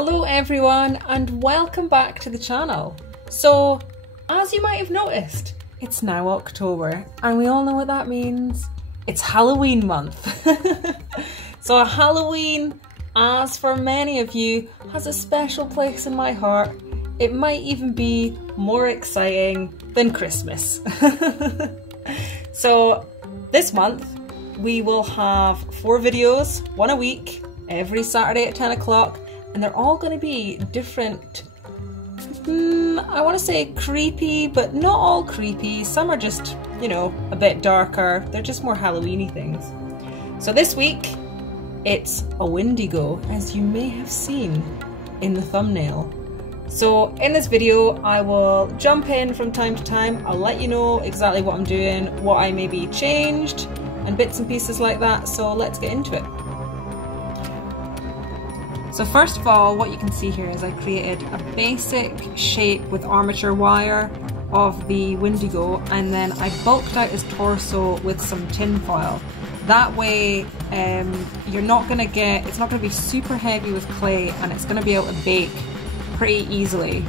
Hello everyone and welcome back to the channel. So, as you might have noticed, it's now October and we all know what that means. It's Halloween month. So Halloween, as for many of you, has a special place in my heart. It might even be more exciting than Christmas. So this month we will have 4 videos, one a week, every Saturday at 10 o'clock. And they're all going to be different, I want to say creepy, but not all creepy. Some are just, you know, a bit darker. They're just more Halloween-y things. So this week, it's a Windigo, as you may have seen in the thumbnail. So in this video, I will jump in from time to time. I'll let you know exactly what I'm doing, what I maybe changed, and bits and pieces like that. So let's get into it. So first of all, what you can see here is I created a basic shape with armature wire of the Windigo, and then I bulked out his torso with some tin foil. That way you're not going to get, it's not going to be super heavy with clay, and it's going to be able to bake pretty easily.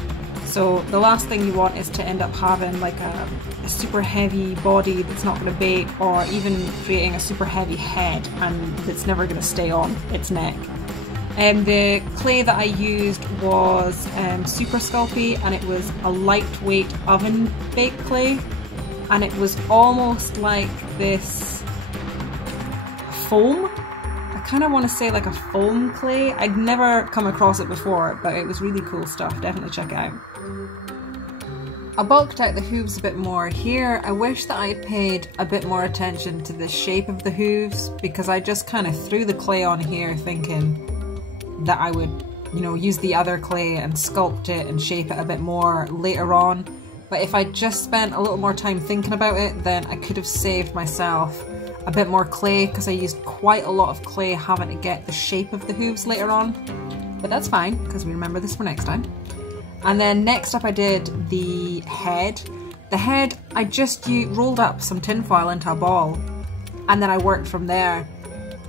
So the last thing you want is to end up having like a super heavy body that's not going to bake, or even creating a super heavy head and that's never going to stay on its neck. The clay that I used was super Sculpy, and it was a lightweight oven baked clay, and it was almost like this foam. I kind of want to say like a foam clay. I'd never come across it before, but it was really cool stuff. Definitely check it out. I bulked out the hooves a bit more. Here, I wish that I'd paid a bit more attention to the shape of the hooves, because I just kind of threw the clay on here thinking that I would, you know, use the other clay and sculpt it and shape it a bit more later on. But if I just spent a little more time thinking about it, then I could have saved myself a bit more clay, because I used quite a lot of clay having to get the shape of the hooves later on. But that's fine, because we remember this for next time. And then next up I did the head. The head, I just rolled up some tin foil into a ball, and then I worked from there.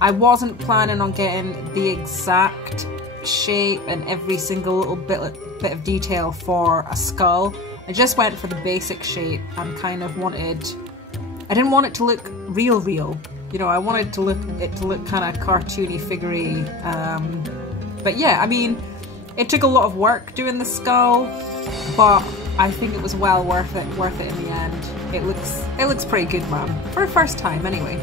I wasn't planning on getting the exact shape and every single little bit of detail for a skull. I just went for the basic shape and kind of wanted, I didn't want it to look real, you know, I wanted it to look kind of cartoony, figurey. But yeah, I mean, it took a lot of work doing the skull, but I think it was well worth it in the end. It looks pretty good, man, for a first time anyway.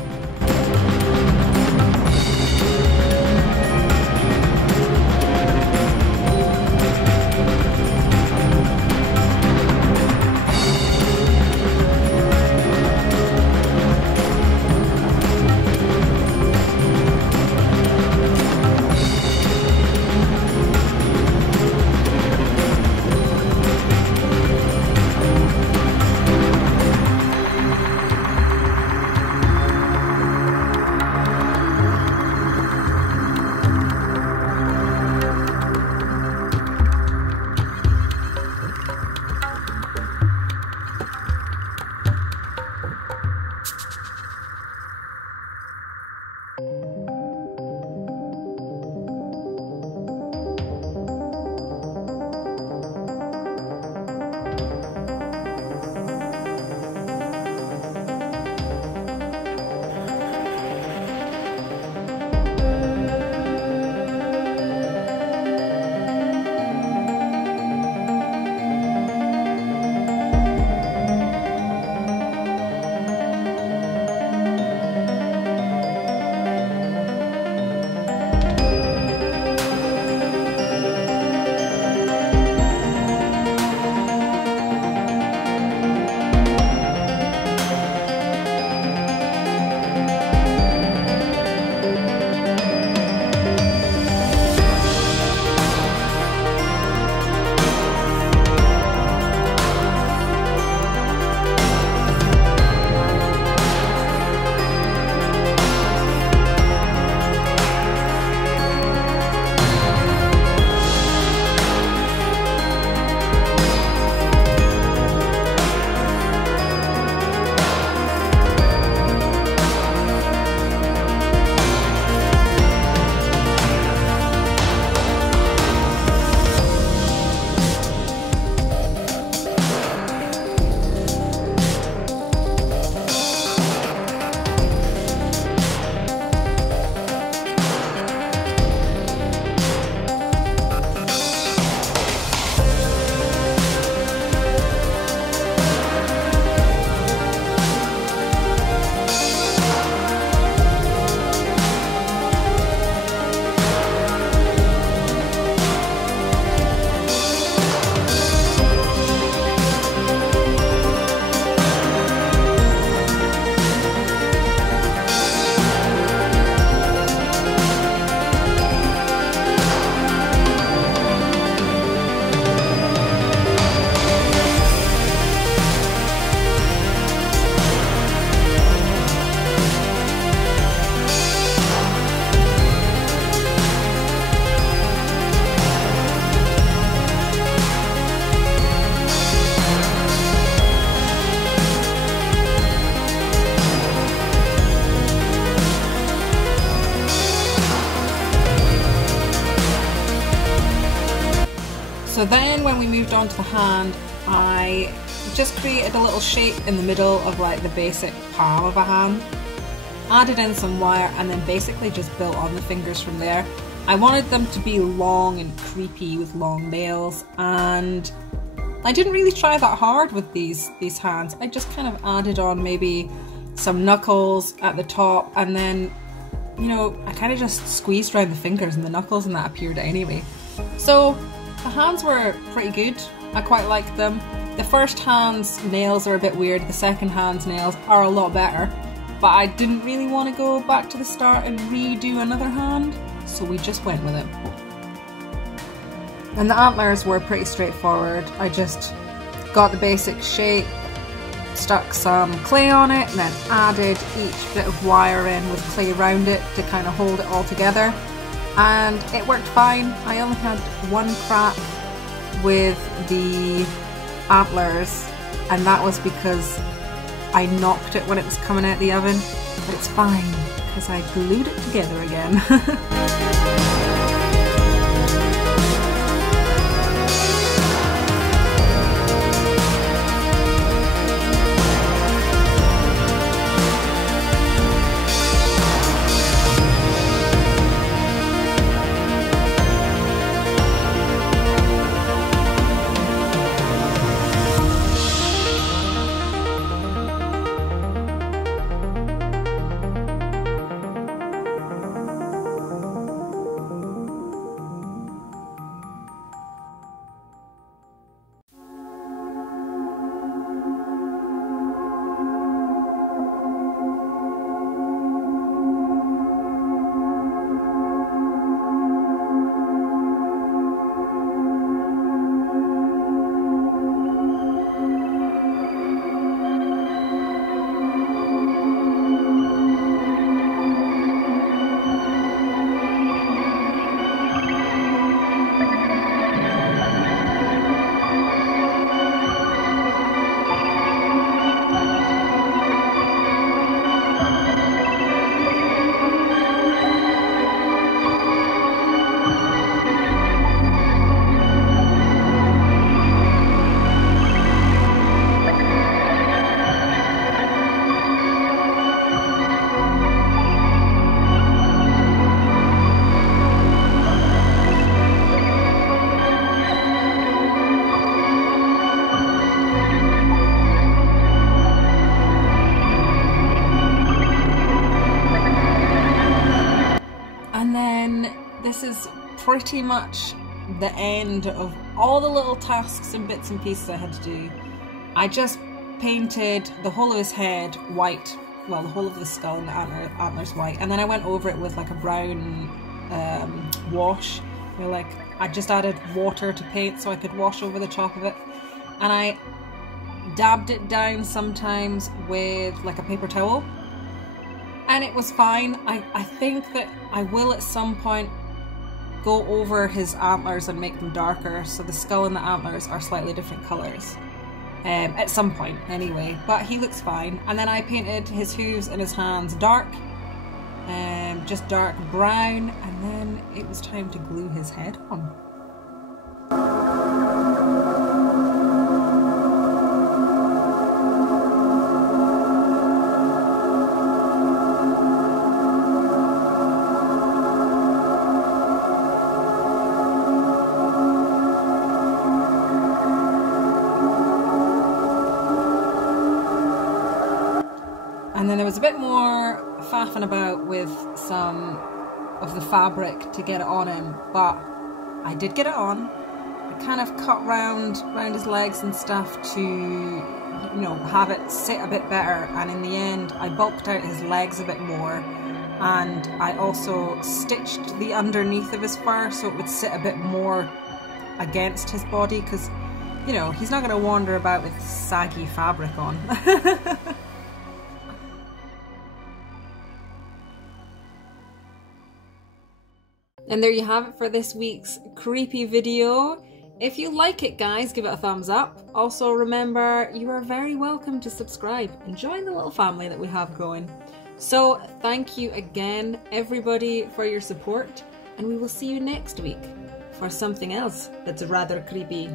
So then when we moved on to the hand, I just created a little shape in the middle of like the basic palm of a hand, added in some wire, and then basically just built on the fingers from there. I wanted them to be long and creepy with long nails, and I didn't really try that hard with these hands. I just kind of added on maybe some knuckles at the top, and then, you know, I kind of just squeezed around the fingers and the knuckles, and that appeared anyway. So the hands were pretty good. I quite liked them. The first hand's nails are a bit weird, the second hand's nails are a lot better, but I didn't really want to go back to the start and redo another hand, so we just went with it. And the antlers were pretty straightforward. I just got the basic shape, stuck some clay on it, and then added each bit of wire in with clay around it to kind of hold it all together. And it worked fine. I only had one crack with the antlers, and that was because I knocked it when it was coming out the oven, but it's fine because I glued it together again. This is pretty much the end of all the little tasks and bits and pieces I had to do. I just painted the whole of his head white, well, the whole of the skull and the antlers white, and then I went over it with like a brown wash. You know, like I just added water to paint so I could wash over the top of it, and I dabbed it down sometimes with like a paper towel, and it was fine. I think that I will at some point go over his antlers and make them darker, so the skull and the antlers are slightly different colours. At some point anyway, but he looks fine. And then I painted his hooves and his hands dark, just dark brown, and then it was time to glue his head on. And then there was a bit more faffing about with some of the fabric to get it on him, but I did get it on. I kind of cut round his legs and stuff to, you know, have it sit a bit better, and in the end I bulked out his legs a bit more, and I also stitched the underneath of his fur so it would sit a bit more against his body, because, you know, he's not going to wander about with saggy fabric on. And there you have it for this week's creepy video. If you like it, guys, give it a thumbs up. Also remember, you are very welcome to subscribe and join the little family that we have growing. So thank you again, everybody, for your support, and we will see you next week for something else that's rather creepy.